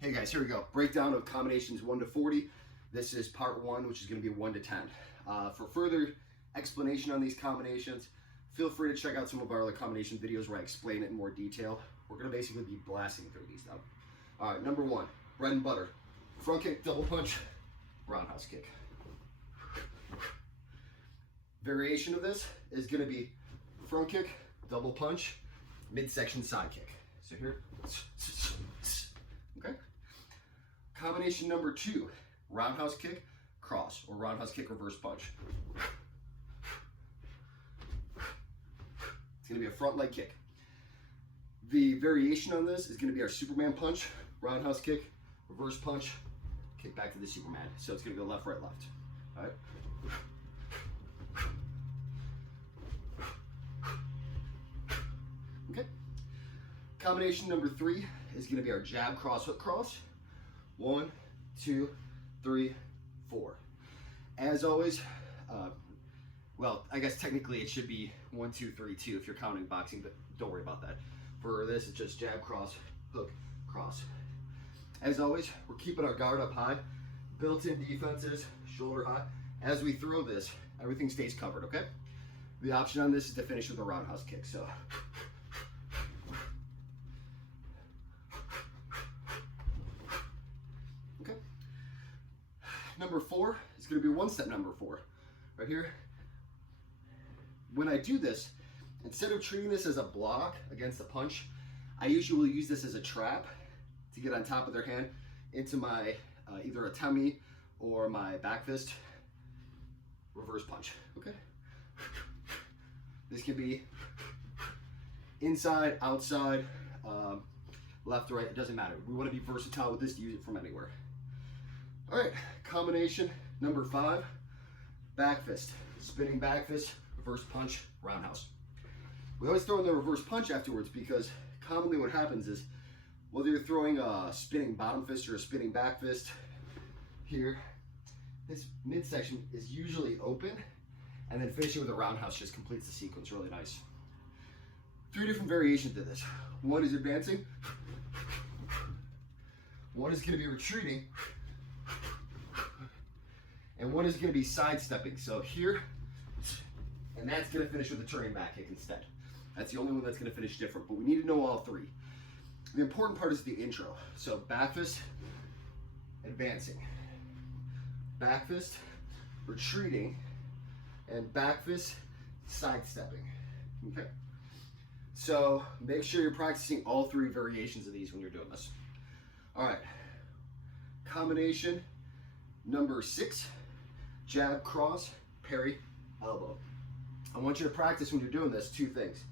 Hey guys, here we go. Breakdown of combinations 1 to 40. This is part 1, which is going to be 1 to 10. For further explanation on these combinations, feel free to check out some of our other combination videos where I explain it in more detail. We're going to basically be blasting through these now. All right, number 1, bread and butter. Front kick, double punch, roundhouse kick. Variation of this is going to be front kick, double punch, midsection side kick. So here, okay. Combination number 2, roundhouse kick, cross, or roundhouse kick, reverse punch. It's going to be a front leg kick. The variation on this is going to be our Superman punch, roundhouse kick, reverse punch, kick back to the Superman. So it's going to go left, right, left. All right. Okay. Combination number 3 is going to be our jab, cross, hook, cross. 1, 2, 3, 4. As always, well, I guess technically it should be 1, 2, 3, 2 if you're counting boxing, but don't worry about that. For this, it's just jab, cross, hook, cross. As always, we're keeping our guard up high, built-in defenses, shoulder high. As we throw this, everything stays covered, okay? The option on this is to finish with a roundhouse kick, so. Okay. Number 4 is going to be one-step number 4. Right here. When I do this, instead of treating this as a block against a punch, I usually will use this as a trap to get on top of their hand into my either a tummy or my back fist reverse punch, okay? This can be inside, outside, left, right, it doesn't matter. We want to be versatile with this to use it from anywhere. All right, combination number 5, back fist, spinning back fist, reverse punch, roundhouse. We always throw in the reverse punch afterwards because commonly what happens is whether you're throwing a spinning bottom fist or a spinning back fist here, this midsection is usually open, and then finishing with a roundhouse just completes the sequence really nice. 3 different variations to this. 1 is advancing, 1 is going to be retreating, and 1 is going to be sidestepping. So here, and that's going to finish with a turning back kick instead. That's the only one that's going to finish different, but we need to know all 3. The important part is the intro. So back fist, advancing, back fist, retreating, and back fist, sidestepping. Okay? So make sure you're practicing all 3 variations of these when you're doing this. All right. Combination number 6, jab, cross, parry, elbow. I want you to practice when you're doing this 2 things.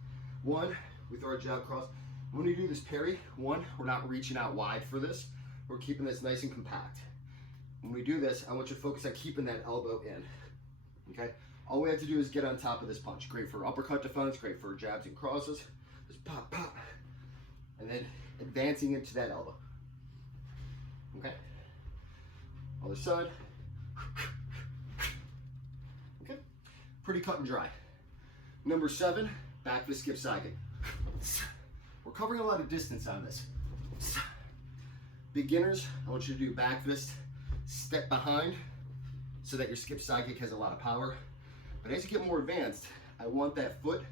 1, we throw a jab, cross. When you do this parry, 1, we're not reaching out wide for this. We're keeping this nice and compact. When we do this, I want you to focus on keeping that elbow in. Okay? All we have to do is get on top of this punch. Great for uppercut defense, great for jabs and crosses. Just pop, pop. And then advancing into that elbow. Okay? Other side. Okay? Pretty cut and dry. Number 7, back fist, skip side kick. We're covering a lot of distance on this. Beginners, I want you to do back fist, step behind, so that your skip side kick has a lot of power. But as you get more advanced, I want that foot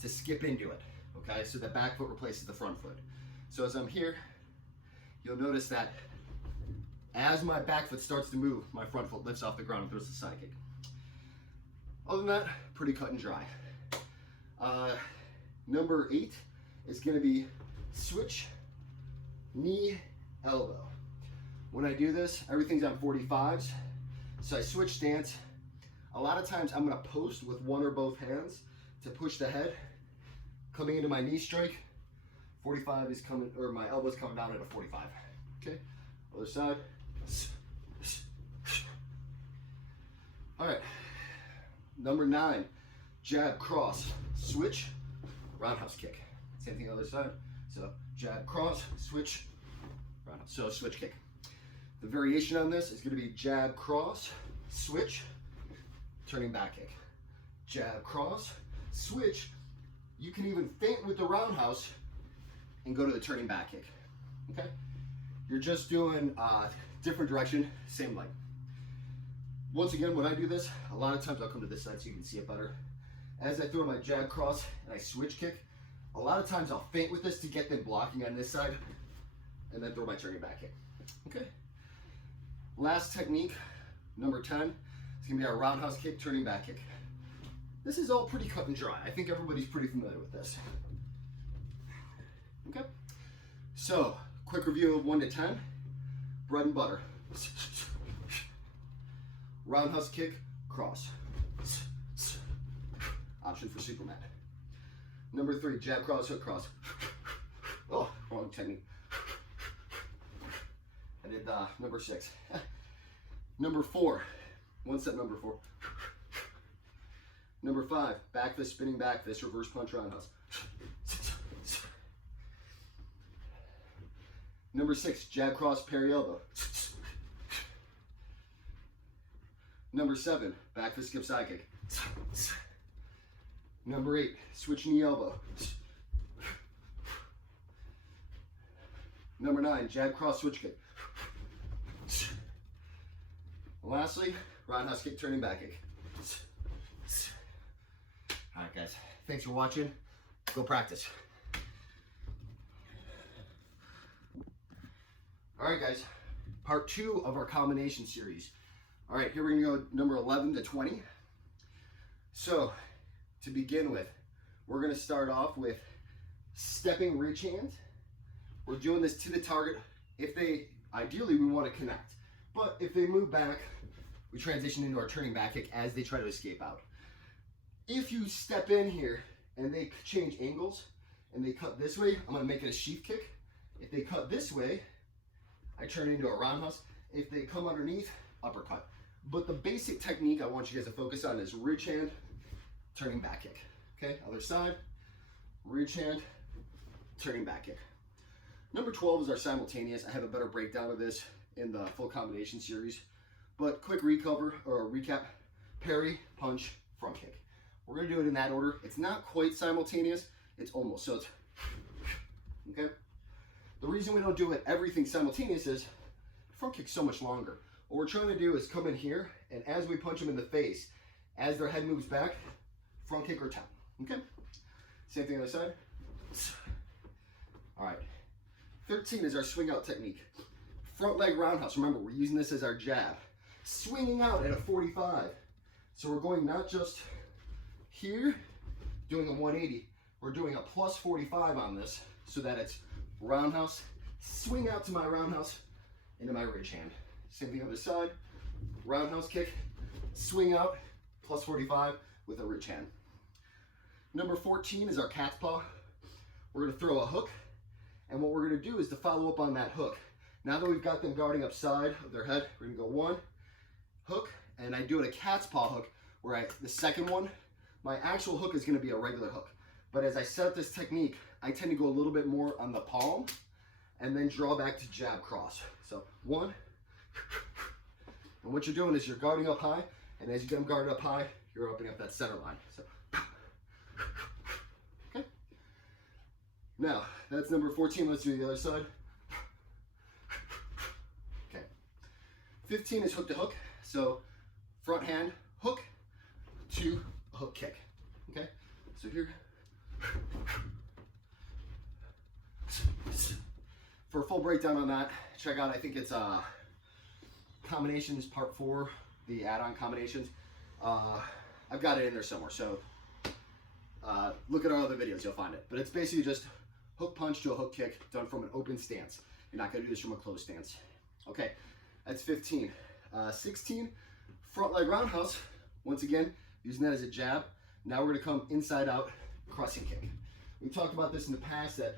to skip into it, okay? So the back foot replaces the front foot. So as I'm here, you'll notice that as my back foot starts to move, my front foot lifts off the ground and throws the side kick. Other than that, pretty cut and dry. Number 8 is going to be switch, knee, elbow. When I do this, everything's on 45s. So I switch stance. A lot of times I'm going to post with 1 or both hands to push the head. Coming into my knee strike, 45 is coming, or my elbow's coming down at a 45. Okay, other side. All right. Number 9, jab, cross, switch, roundhouse kick. Same thing on the other side. So jab, cross, switch, roundhouse. So switch kick. The variation on this is going to be jab, cross, switch, turning back kick. Jab, cross, switch. You can even feint with the roundhouse and go to the turning back kick. Okay? You're just doing different direction, same leg. Once again, when I do this, a lot of times I'll come to this side so you can see it better. As I throw my jab cross and I switch kick, a lot of times I'll feint with this to get them blocking on this side and then throw my turning back kick. Okay? Last technique, number 10, is gonna be our roundhouse kick, turning back kick. This is all pretty cut and dry. I think everybody's pretty familiar with this. Okay? So, quick review of 1 to 10, bread and butter. Roundhouse kick, cross. Option for Superman. Number 3, jab cross, hook cross. Oh, wrong technique. I did number 6. Number 4, one set number 4. Number 5, back fist, spinning back fist, reverse punch, roundhouse. Number 6, jab cross, parry elbow. Number 7, back fist, skip side kick. Number 8, switch knee elbow. Number 9, jab cross, switch kick. And lastly, roundhouse kick, turning back kick. All right, guys, thanks for watching. Go practice. All right, guys, part 2 of our combination series. All right, here we're gonna go number 11 to 20. So, to begin with, we're gonna start off with stepping Ridgehand. We're doing this to the target. If they, ideally we wanna connect, but if they move back, we transition into our turning back kick as they try to escape out. If you step in here and they change angles and they cut this way, I'm gonna make it a sheath kick. If they cut this way, I turn it into a roundhouse. If they come underneath, uppercut. But the basic technique I want you guys to focus on is Ridgehand, turning back kick. Okay, other side, Ridgehand, turning back kick. Number 12 is our simultaneous. I have a better breakdown of this in the full combination series. But quick recap, parry, punch, front kick. We're gonna do it in that order. It's not quite simultaneous, it's almost. So it's, okay? The reason we don't do everything simultaneous is front kick's so much longer. What we're trying to do is come in here, and as we punch them in the face, as their head moves back, front kick or tap, okay? Same thing on the other side. All right, 13 is our swing out technique. Front leg roundhouse, remember we're using this as our jab. Swinging out at a 45. So we're going not just here, doing a 180, we're doing a plus 45 on this so that it's roundhouse, swing out to my roundhouse, into my Ridgehand. Same thing on the side, roundhouse kick, swing out, plus 45 with a Ridgehand. Number 14 is our cat's paw. We're gonna throw a hook, and what we're gonna do is to follow up on that hook. Now that we've got them guarding upside of their head, we're gonna go 1, hook, and I do it a cat's paw hook, where the second one, my actual hook is gonna be a regular hook. But as I set up this technique, I tend to go a little bit more on the palm, and then draw back to jab cross. So 1, and what you're doing is you're guarding up high, and as you get them guarded up high, you're opening up that center line. So, okay. Now, that's number 14, let's do the other side. Okay. 15 is hook to hook. So, front hand, hook, to a hook kick. Okay? So here. For a full breakdown on that, check out, I think it's combinations part 4, the add-on combinations. I've got it in there somewhere, so look at our other videos, you'll find it. But it's basically just hook punch to a hook kick done from an open stance. You're not gonna do this from a closed stance. Okay, that's 15. 16, front leg roundhouse. Once again, using that as a jab. Now we're gonna come inside out, crushing kick. We talked about this in the past that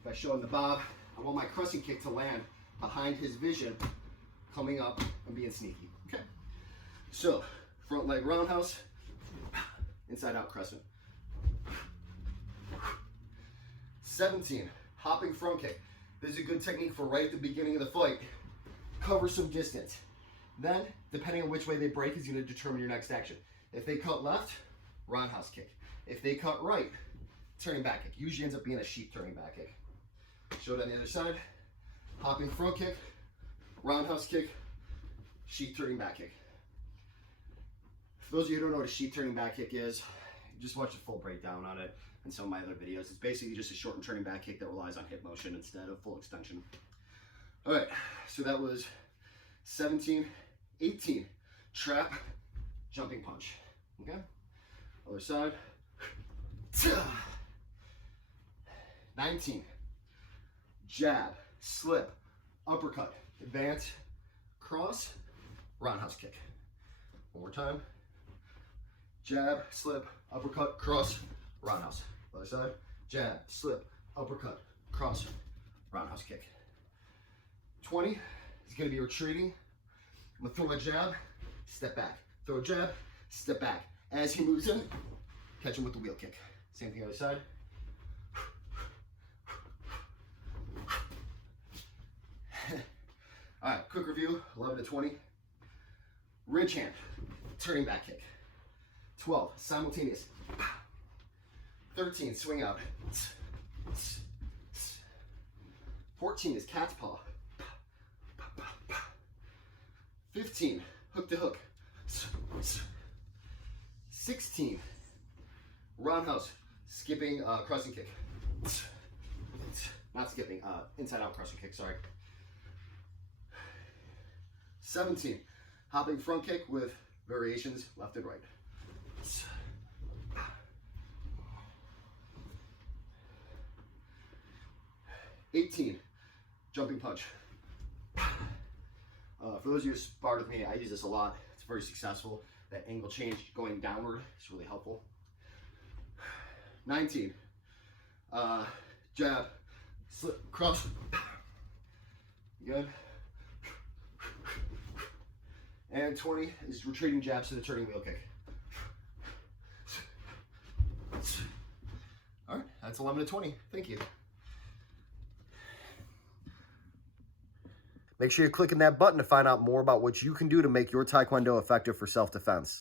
if I show him the bob, I want my crushing kick to land behind his vision, coming up and being sneaky. Okay, so front leg roundhouse, inside out crescent. 17, hopping front kick. This is a good technique for right at the beginning of the fight. Cover some distance. Then, depending on which way they break is gonna determine your next action. If they cut left, roundhouse kick. If they cut right, turning back kick. Usually ends up being a sheep turning back kick. Show it on the other side. Hopping front kick, roundhouse kick, sheath turning back kick. For those of you who don't know what a sheath turning back kick is, just watch a full breakdown on it and some of my other videos. It's basically just a shortened turning back kick that relies on hip motion instead of full extension. All right, so that was 17, 18, trap, jumping punch, okay? Other side. 19, jab, slip, uppercut, advance, cross, roundhouse kick. One more time. Jab, slip, uppercut, cross, roundhouse. Other side. Jab, slip, uppercut, cross, roundhouse kick. 20 is going to be retreating. I'm going to throw my jab, step back. Throw a jab, step back. As he moves in, catch him with the wheel kick. Same thing other side. All right, quick review, 11 to 20. Ridgehand, turning back kick. 12, simultaneous. 13, swing out. 14 is cat's paw. 15, hook to hook. 16, roundhouse, skipping crossing kick. Not skipping, inside out crossing kick, sorry. 17, hopping front kick with variations left and right. 18, jumping punch. For those of you who sparred with me, I use this a lot. It's very successful. That angle change going downward is really helpful. 19, jab, slip, cross. Good. And 20 is retreating jabs to the turning wheel kick. All right, that's 11 to 20. Thank you. Make sure you're clicking that button to find out more about what you can do to make your Taekwondo effective for self-defense.